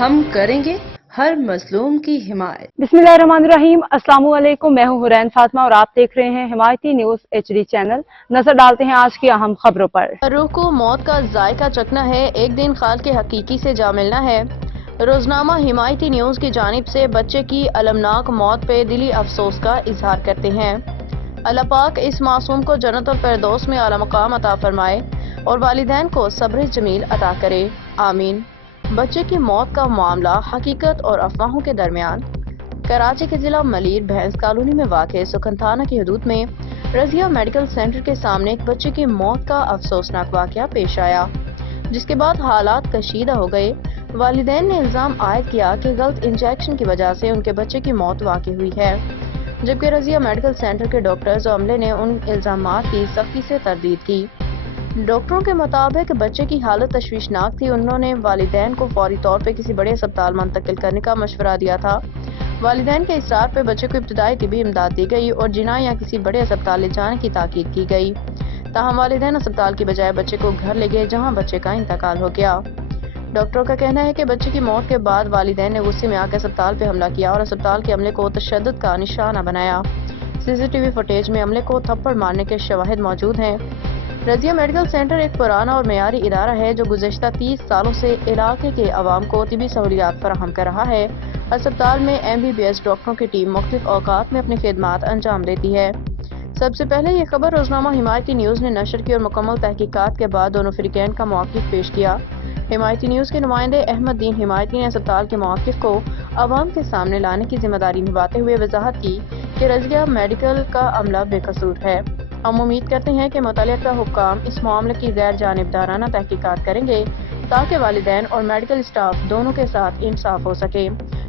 ہم کریں گے ہر مظلوم کی حمایت۔ बिस्मिल्लाहिर्रहमानिर्रहीम। अस्सलाम वालेकुम। मैं हूं हुरैन फातिमा और आप देख रहे हैं हिमायती न्यूज HD चैनल। नजर डालते हैं आज की अहम खबरों पर। रूह को मौत का जायका चखना है, एक दिन खाल के हकीकी से जा मिलना है। रोजनामा हिमायती न्यूज की जानिब से बच्चे की अलमनाक मौत पे दिली अफसोस का इजहार करते हैं। अल्लाह पाक इस मासूम को जन्नतुल फिरदौस में आला मकाम अता फरमाए और वालिदैन को सब्र जमील अता करे, आमीन। बच्चे की मौत का मामला हकीकत और अफवाहों के दरमियान। कराची के जिला मलीर भैंस कॉलोनी में वाक़े सुखन थाना की हदूद में रजिया मेडिकल सेंटर के सामने एक बच्चे की मौत का अफसोसनाक वाक़या पेश आया, जिसके बाद हालात कशीदा हो गए। वालिदैन ने इल्जाम आयद किया कि गलत इंजेक्शन की वजह से उनके बच्चे की मौत वाक़ई हुई है, जबकि रजिया मेडिकल सेंटर के डॉक्टर्स और अमले ने उन इल्जामात की सख्ती से तरदीद की। डॉक्टरों के मुताबिक बच्चे की हालत तशवीशनाक थी। उन्होंने वालिदैन को फौरी तौर पर किसी बड़े अस्पताल मुंतकिल करने का मशवरा दिया था। वालिदैन के इसरार पर बच्चे को इब्तदाई तिबी इमदाद दी गई और जिना या किसी बड़े अस्पताल ले जाने की ताकीद की गई। ताहम वालिदैन अस्पताल की बजाय बच्चे को घर ले गए, जहां बच्चे का इंतकाल हो गया। डॉक्टरों का कहना है कि बच्चे की मौत के बाद वालिदैन ने गुस्से में आकर अस्पताल पर हमला किया और अस्पताल के अमले को तशद्दुद का निशाना बनाया। CCTV फुटेज में अमले को थप्पड़ मारने के शवाहिद मौजूद हैं। रजिया मेडिकल सेंटर एक पुराना और मेयारी इदारा है जो गुज़श्ता 30 सालों से इलाके के अवाम को तिबी सहूलियात फराहम कर रहा है। अस्पताल में MBBS डॉक्टरों की टीम मुख्तलिफ औकात में अपनी खिदमात अंजाम देती है। सबसे पहले ये खबर रोजनामा हिमायती न्यूज़ ने नशर की और मुकम्मल तहकीकात के बाद दोनों फ़रीक़ैन का मौक़िफ़ पेश किया। हिमायती न्यूज़ के नुमाइंदे अहमद दीन हिमायती ने अस्पताल के मौक़िफ़ को अवाम के सामने लाने की जिम्मेदारी निभाते हुए वजाहत की कि रजिया मेडिकल का अमला बेकसूर है। हम उम्मीद करते हैं कि मुतल्लिका हुक्काम इस मामले की गैर जानिबदाराना तहकीकात करेंगे ताकि वालिदैन और मेडिकल स्टाफ दोनों के साथ इंसाफ हो सके।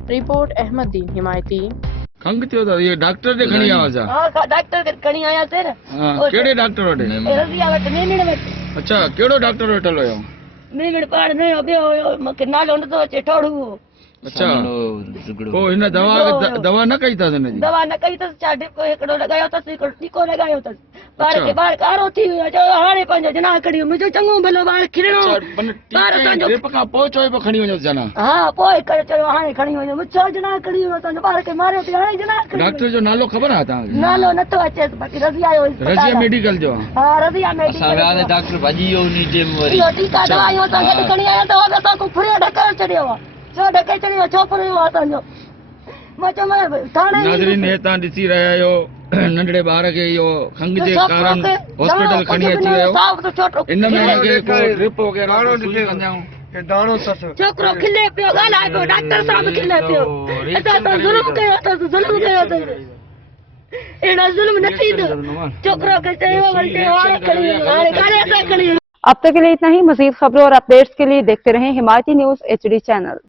रिपोर्ट अहमद दीन हिमायती। खंग थियो त ये डॉक्टर दे खणी आवाज आ हां डॉक्टर के खणी आया से हां केड़े डॉक्टर वटे रजिया वट मीमिण वट। अच्छा केड़ो डॉक्टर वेठल हो मीमिण पाड़ ने हो मके नालो न तो चेठोड़ू। अच्छा को इन दवा न कई था ने दवा न कई तो चाडे को एकड़ो लगायो तो टीको लगायो तो बार के बार कारो थी जो हाने पंज जना कड़ी मुजो चंगो भलो बार खिरनो बार संजो रे पका पहुंचो पे खणी वजो जना। हां पोय कर चलो हाने खणी वजो मुछो जना कड़ी तो बार के मारे थी हाने जना डॉक्टर जो नालो खबर आ ता नालो न तो अचे बाकी रजिया आयो रजिया मेडिकल जो। हां रजिया मेडिकल सारे डॉक्टर भाजीयो नी टेम वरी यो टीका दवाइयो तो खणी आया तो असा को फुरे ढकर चढ़ियो जो ढके चढ़ियो छोपरो वाता जो मचो मैं थाने नाज़रीन हेता दिसी रहा यो नंढड़े बार के यो खंग जे कारण हॉस्पिटल खणी अची रयो। इन में के को ड्रिप वगैरह गाणो दिखे कंदाऊं के दाणो सस छोकरो खिले पियो गाला पियो डॉक्टर साहब खिले पियो एता तो जुल्म कयो तो जुल्म कयो तो एड़ा जुल्म नथी तो छोकरो के चयो वल्टे वाले खड़ी हाने गाले से खड़ी। अब तक के लिए इतना ही। मजीद खबरों और अपडेट्स के लिए देखते रहें हिमायती न्यूज HD चैनल।